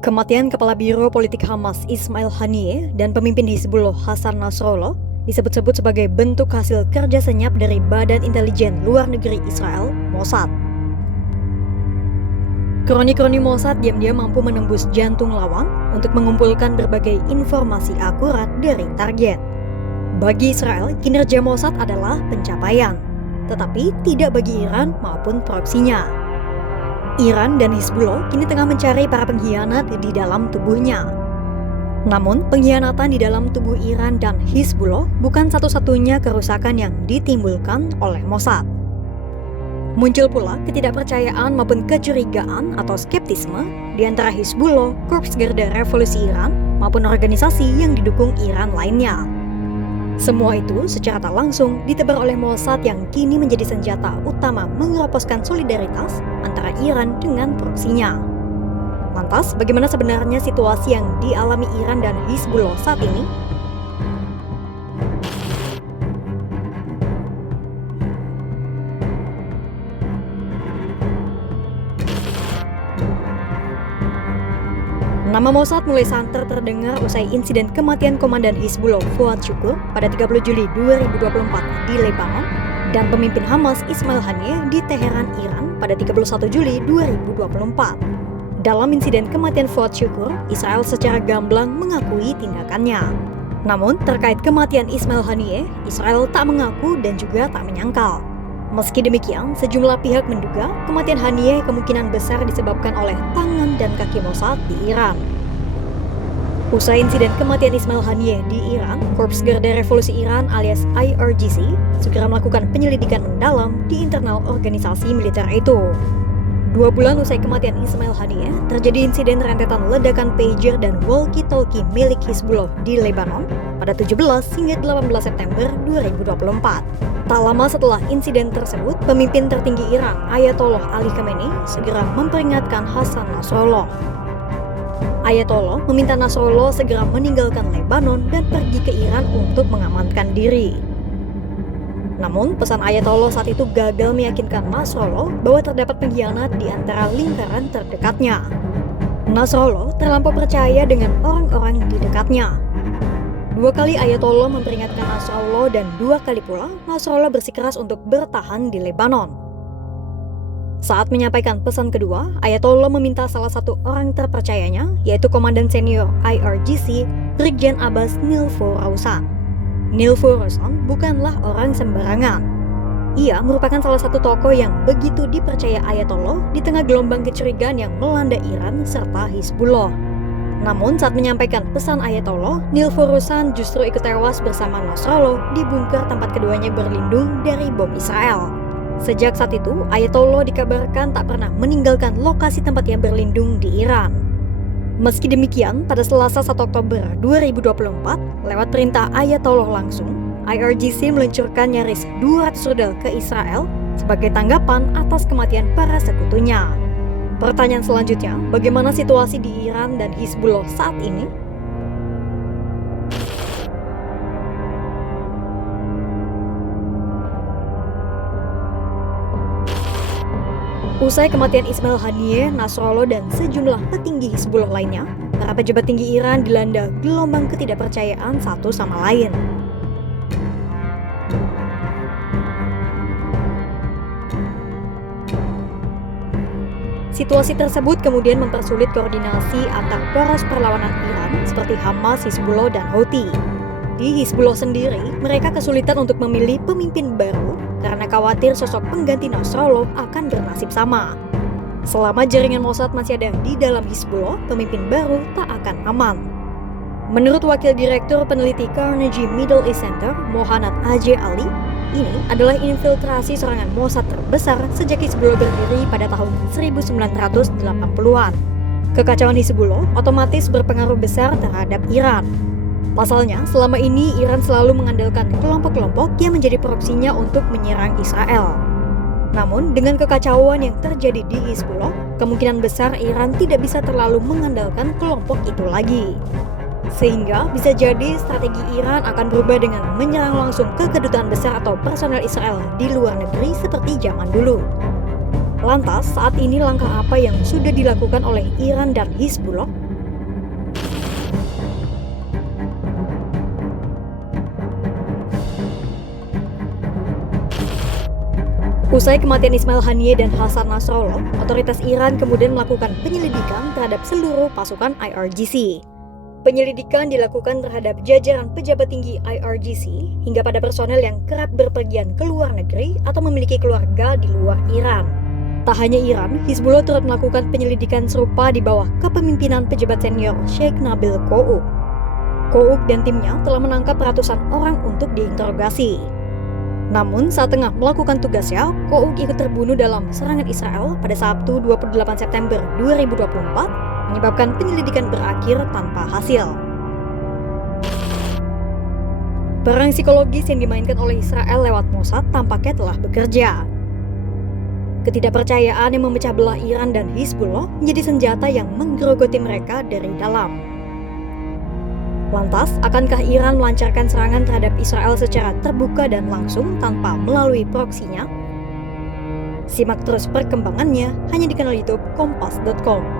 Kematian Kepala Biro Politik Hamas Ismail Haniyeh dan pemimpin Hizbullah Hasan Nasrallah disebut-sebut sebagai bentuk hasil kerja senyap dari Badan Intelijen Luar Negeri Israel, Mossad. Kroni-kroni Mossad diam-diam mampu menembus jantung lawan untuk mengumpulkan berbagai informasi akurat dari target. Bagi Israel, kinerja Mossad adalah pencapaian, tetapi tidak bagi Iran maupun proksinya. Iran dan Hizbullah kini tengah mencari para pengkhianat di dalam tubuhnya. Namun, pengkhianatan di dalam tubuh Iran dan Hizbullah bukan satu-satunya kerusakan yang ditimbulkan oleh Mossad. Muncul pula ketidakpercayaan maupun kecurigaan atau skeptisme di antara Hizbullah, Korps Garda Revolusi Iran, maupun organisasi yang didukung Iran lainnya. Semua itu secara tak langsung ditebar oleh Mossad yang kini menjadi senjata utama mengeroposkan solidaritas antara Iran dengan proksinya. Lantas, bagaimana sebenarnya situasi yang dialami Iran dan Hizbullah saat ini? Nama Mossad mulai santer terdengar usai insiden kematian Komandan Hizbullah Fuad Shukr pada 30 Juli 2024 di Lebanon dan pemimpin Hamas Ismail Haniyeh di Teheran, Iran pada 31 Juli 2024. Dalam insiden kematian Fuad Shukr, Israel secara gamblang mengakui tindakannya. Namun, terkait kematian Ismail Haniyeh, Israel tak mengaku dan juga tak menyangkal. Meski demikian, sejumlah pihak menduga kematian Haniyeh kemungkinan besar disebabkan oleh tangan dan kaki Mossad di Iran. Usai insiden kematian Ismail Haniyeh di Iran, Korps Garda Revolusi Iran alias IRGC segera melakukan penyelidikan mendalam di internal organisasi militer itu. 2 bulan usai kematian Ismail Haniyeh, terjadi insiden rentetan ledakan pager dan walkie-talkie milik Hizbullah di Lebanon pada 17 hingga 18 September 2024. Tak lama setelah insiden tersebut, pemimpin tertinggi Iran, Ayatollah Ali Khamenei, segera memperingatkan Hasan Nasrallah. Ayatollah meminta Nasrallah segera meninggalkan Lebanon dan pergi ke Iran untuk mengamankan diri. Namun, pesan Ayatollah saat itu gagal meyakinkan Nasrallah bahwa terdapat pengkhianat di antara lingkaran terdekatnya. Nasrallah terlampau percaya dengan orang-orang di dekatnya. 2 kali Ayatollah memperingatkan Nasrallah dan 2 kali pula Nasrallah bersikeras untuk bertahan di Lebanon. Saat menyampaikan pesan kedua, Ayatollah meminta salah satu orang terpercayanya, yaitu Komandan Senior IRGC, Brigjen Abbas Nilforouzan. Nilforouzan bukanlah orang sembarangan. Ia merupakan salah satu tokoh yang begitu dipercaya Ayatollah di tengah gelombang kecurigaan yang melanda Iran serta Hizbullah. Namun saat menyampaikan pesan Ayatollah, Nilforouzan justru ikut tewas bersama Nasrallah di bunker tempat keduanya berlindung dari bom Israel. Sejak saat itu, Ayatollah dikabarkan tak pernah meninggalkan lokasi tempat ia berlindung di Iran. Meski demikian, pada Selasa 1 Oktober 2024, lewat perintah Ayatollah langsung, IRGC meluncurkan nyaris 200 rudal ke Israel sebagai tanggapan atas kematian para sekutunya. Pertanyaan selanjutnya, bagaimana situasi di Iran dan Hizbullah saat ini? Usai kematian Ismail Haniyeh, Nasrallah dan sejumlah petinggi Hizbullah lainnya, para pejabat tinggi Iran dilanda gelombang ketidakpercayaan satu sama lain. Situasi tersebut kemudian mempersulit koordinasi antar poros perlawanan Iran seperti Hamas, Hizbullah, dan Houthi. Di Hizbullah sendiri, mereka kesulitan untuk memilih pemimpin baru karena khawatir sosok pengganti Nasrallah akan bernasib sama. Selama jaringan Mossad masih ada di dalam Hizbullah, pemimpin baru tak akan aman. Menurut Wakil Direktur Peneliti Carnegie Middle East Center, Mohanad A.J. Ali, ini adalah infiltrasi serangan Mossad terbesar sejak Hizbullah berdiri pada tahun 1980-an. Kekacauan Hizbullah otomatis berpengaruh besar terhadap Iran. Pasalnya, selama ini Iran selalu mengandalkan kelompok-kelompok yang menjadi proksinya untuk menyerang Israel. Namun, dengan kekacauan yang terjadi di Hizbullah, kemungkinan besar Iran tidak bisa terlalu mengandalkan kelompok itu lagi. Sehingga bisa jadi strategi Iran akan berubah dengan menyerang langsung ke kedutaan besar atau personel Israel di luar negeri seperti zaman dulu. Lantas, saat ini langkah apa yang sudah dilakukan oleh Iran dan Hizbullah Usai kematian Ismail Haniyeh dan Hasan Nasrallah, otoritas Iran kemudian melakukan penyelidikan terhadap seluruh pasukan IRGC. Penyelidikan dilakukan terhadap jajaran pejabat tinggi IRGC hingga pada personel yang kerap berpergian ke luar negeri atau memiliki keluarga di luar Iran. Tak hanya Iran, Hizbullah turut melakukan penyelidikan serupa di bawah kepemimpinan pejabat senior Sheikh Nabil Qouk. Qouk dan timnya telah menangkap ratusan orang untuk diinterogasi. Namun saat tengah melakukan tugasnya, Qouk ikut terbunuh dalam serangan Israel pada Sabtu 28 September 2024, menyebabkan penyelidikan berakhir tanpa hasil. Perang psikologis yang dimainkan oleh Israel lewat Mossad tampaknya telah bekerja. Ketidakpercayaan yang memecah belah Iran dan Hizbullah menjadi senjata yang menggerogoti mereka dari dalam. Lantas, akankah Iran melancarkan serangan terhadap Israel secara terbuka dan langsung tanpa melalui proksinya? Simak terus perkembangannya hanya di kanal YouTube Kompas.com.